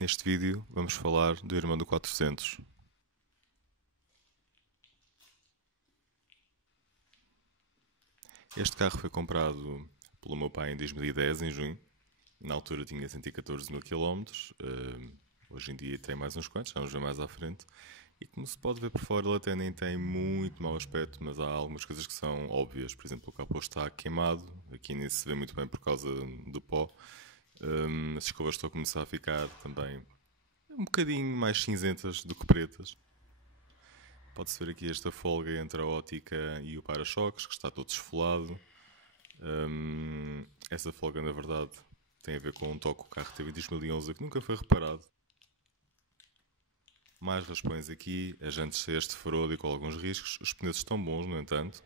Neste vídeo vamos falar do irmão do 400. Este carro foi comprado pelo meu pai em 2010, em junho. Na altura tinha 114 mil km. Hoje em dia tem mais uns quantos, vamos ver mais à frente. E como se pode ver por fora, ele até nem tem muito mau aspecto, mas há algumas coisas que são óbvias. Por exemplo, o capô está queimado, aqui nem se vê muito bem por causa do pó. As escovas estão a começar a ficar também um bocadinho mais cinzentas do que pretas. Pode-se ver aqui esta folga entre a ótica e o para-choques, que está todo esfolado. Essa folga, na verdade, tem a ver com um toque que o carro teve em 2011 que nunca foi reparado. Mais raspões aqui, as jantes cheias de frodo e com alguns riscos. Os pneus estão bons, no entanto.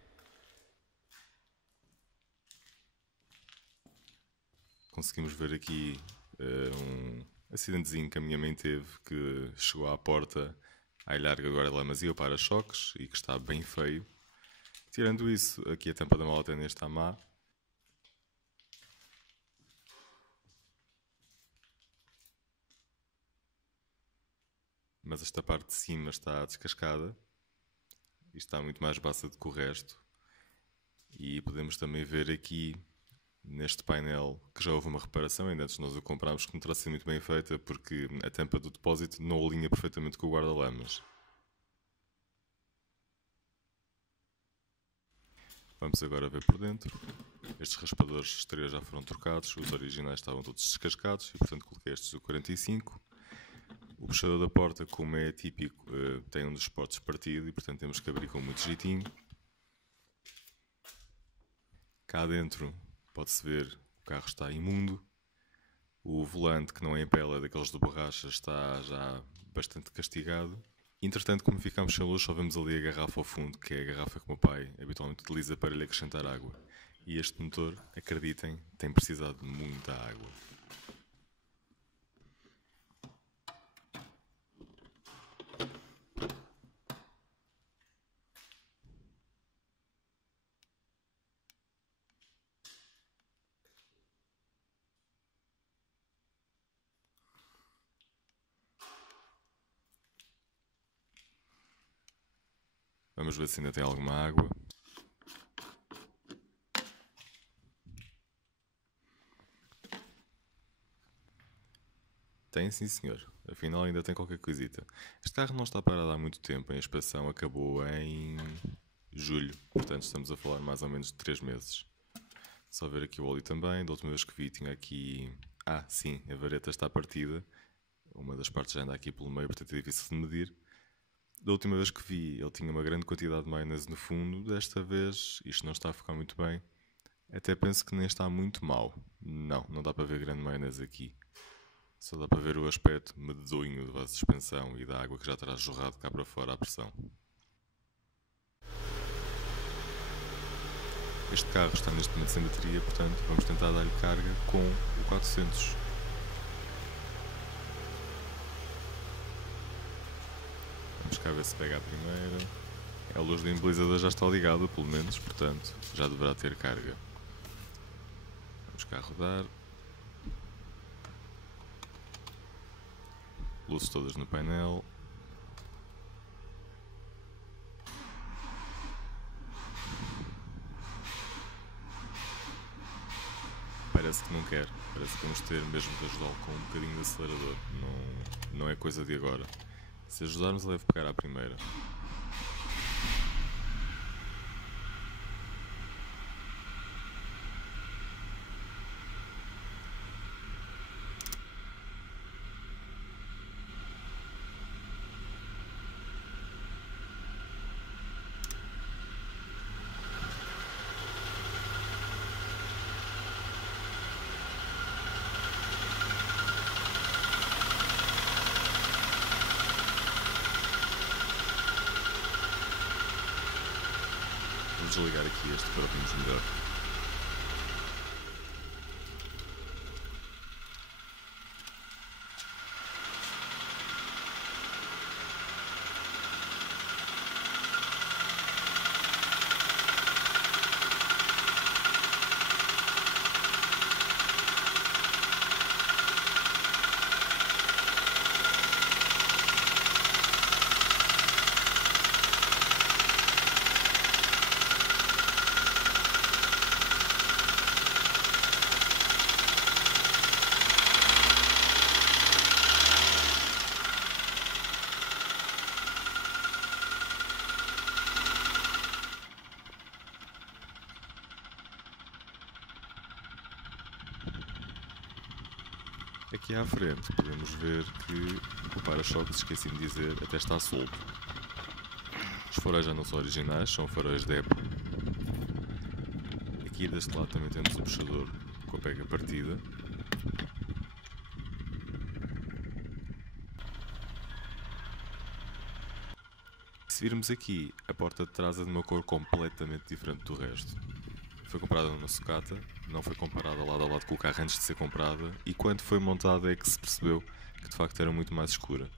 Conseguimos ver aqui um acidentezinho que a minha mãe teve, que chegou à porta à larga do guarda-lamas e o para-choques, e que está bem feio. Tirando isso, aqui a tampa da mala nem está má. Mas esta parte de cima está descascada e está muito mais baixa do que o resto. E podemos também ver aqui neste painel que já houve uma reparação, ainda antes de nós o comprarmos, que não terá sido muito bem feita porque a tampa do depósito não alinha perfeitamente com o guarda-lamas. Vamos agora ver por dentro. Estes raspadores exteriores já foram trocados, os originais estavam todos descascados e portanto coloquei estes do 45. O puxador da porta, como é típico, tem um dos suportes partido e portanto temos que abrir com muito jeitinho. Cá dentro pode-se ver que o carro está imundo. O volante, que não é em pele, é daqueles de borracha, está já bastante castigado. Entretanto, como ficamos sem luz, só vemos ali a garrafa ao fundo, que é a garrafa que o meu pai habitualmente utiliza para lhe acrescentar água. E este motor, acreditem, tem precisado de muita água. Vamos ver se ainda tem alguma água. Tem, sim senhor. Afinal ainda tem qualquer coisita. Este carro não está parado há muito tempo. A inspeção acabou em julho. Portanto estamos a falar mais ou menos de 3 meses. Só ver aqui o óleo também. Da última vez que vi tinha aqui... Ah, sim, a vareta está partida. Uma das partes já anda aqui pelo meio, portanto é difícil de medir. Da última vez que vi, ele tinha uma grande quantidade de maionese no fundo. Desta vez, isto não está a ficar muito bem. Até penso que nem está muito mal. Não dá para ver grande maionese aqui. Só dá para ver o aspecto medonho do vaso de suspensão e da água que já terá jorrado cá para fora à pressão. Este carro está neste momento sem bateria, portanto vamos tentar dar-lhe carga com o 400. Vamos cá ver se pega a primeira. A luz do imobilizador já está ligada, pelo menos, portanto já deverá ter carga. Vamos cá rodar. Luzes todas no painel. Parece que não quer. Parece que vamos ter mesmo de ajudá-lo com um bocadinho de acelerador. Não é coisa de agora. Se ajudarmos, ele deve pegar à primeira. Vou desligar aqui este para ouvirmos melhor. Aqui à frente podemos ver que o para-choque, esqueci de dizer, até está solto. Os faróis já não são originais, são faróis de época. Aqui deste lado também temos o puxador com a pega partida. Se virmos aqui, a porta de trás é de uma cor completamente diferente do resto. Foi comprada numa sucata, não foi comparada lado a lado com o carro antes de ser comprada, e quando foi montada é que se percebeu que de facto era muito mais escura.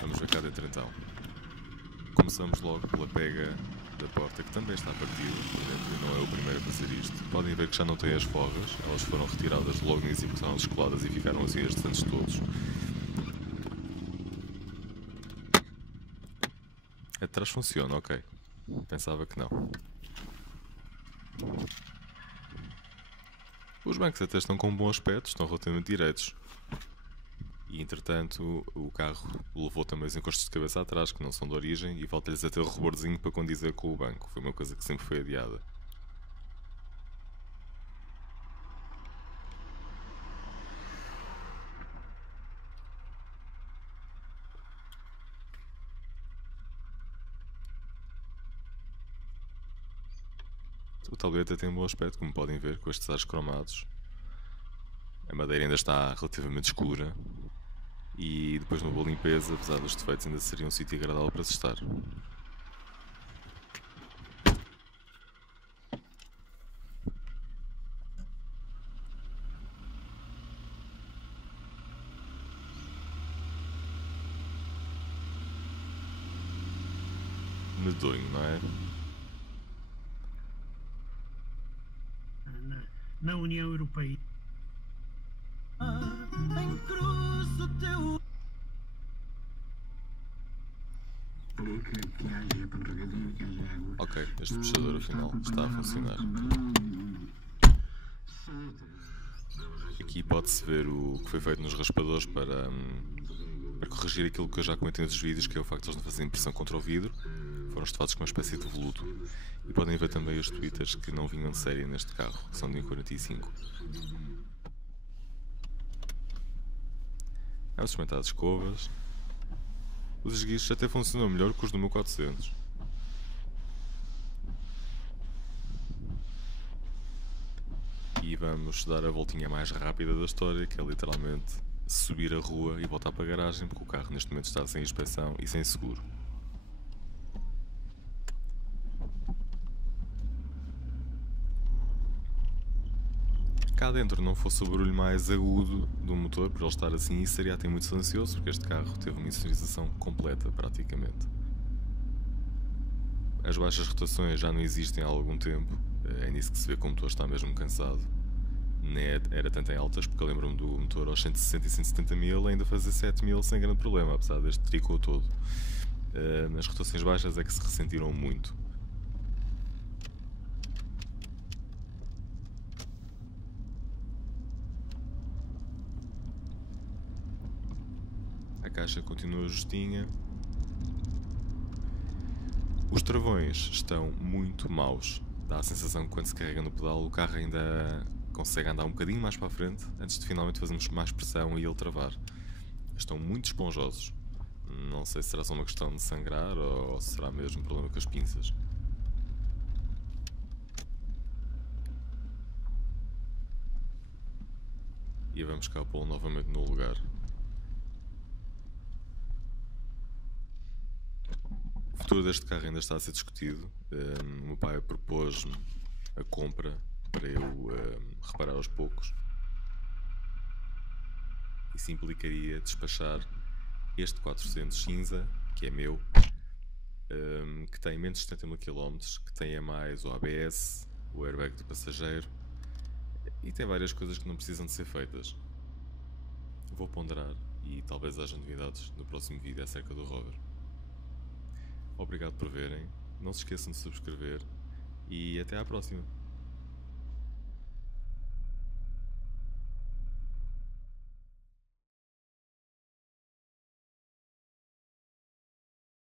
Vamos ver cá dentro então. Começamos logo pela pega da porta, que também está partida por dentro e não é o primeiro a fazer isto. Podem ver que já não tem as forras, elas foram retiradas logo no início porque estavam descoladas e ficaram assim estes anos todos. Atrás funciona, ok. Pensava que não. Os bancos até estão com um bom aspecto, estão relativamente direitos. E entretanto o carro levou também os encostos de cabeça atrás, que não são de origem, e falta-lhes até o rebordozinho para condizer com o banco. Foi uma coisa que sempre foi adiada. O tablete tem um bom aspecto, como podem ver, com estes ares cromados. A madeira ainda está relativamente escura. E depois de uma boa limpeza, apesar dos defeitos, ainda seria um sítio agradável para se estar. Medonho, não é? Na União Europeia. Em cruz o teu. Ok, este puxador afinal está a funcionar. Aqui pode-se ver o que foi feito nos raspadores para corrigir aquilo que eu já comentei nos vídeos, que é o facto de eles não fazerem pressão contra o vidro. Foram estufados com uma espécie de veludo. E podem ver também os tweeters que não vinham de série neste carro, que são de 1.45. Vamos experimentar as escovas. Os esguichos até funcionam melhor que os do 1400. E vamos dar a voltinha mais rápida da história, que é literalmente subir a rua e voltar para a garagem, porque o carro neste momento está sem inspeção e sem seguro. Cá dentro não fosse o barulho mais agudo do motor, por ele estar assim, isso seria até muito silencioso, porque este carro teve uma insonorização completa, praticamente. As baixas rotações já não existem há algum tempo, é nisso que se vê que o motor está mesmo cansado. Nem era tanto em altas, porque eu lembro-me do motor aos 160 e 170 mil ainda fazer 7 mil sem grande problema, apesar deste tricô todo. Nas rotações baixas é que se ressentiram muito. A caixa continua justinha. Os travões estão muito maus. Dá a sensação que quando se carrega no pedal o carro ainda consegue andar um bocadinho mais para a frente antes de finalmente fazermos mais pressão e ele travar. Estão muito esponjosos. Não sei se será só uma questão de sangrar ou se será mesmo um problema com as pinças. E vamos cá pô-lo novamente no lugar. O futuro deste carro ainda está a ser discutido. O meu pai propôs-me a compra para eu reparar aos poucos. Isso implicaria despachar este 400 cinza, que é meu, que tem menos de 70 mil km, que tem a mais o ABS, o airbag do passageiro e tem várias coisas que não precisam de ser feitas. Vou ponderar e talvez haja novidades no próximo vídeo acerca do Rover. Obrigado por verem, não se esqueçam de subscrever e até à próxima!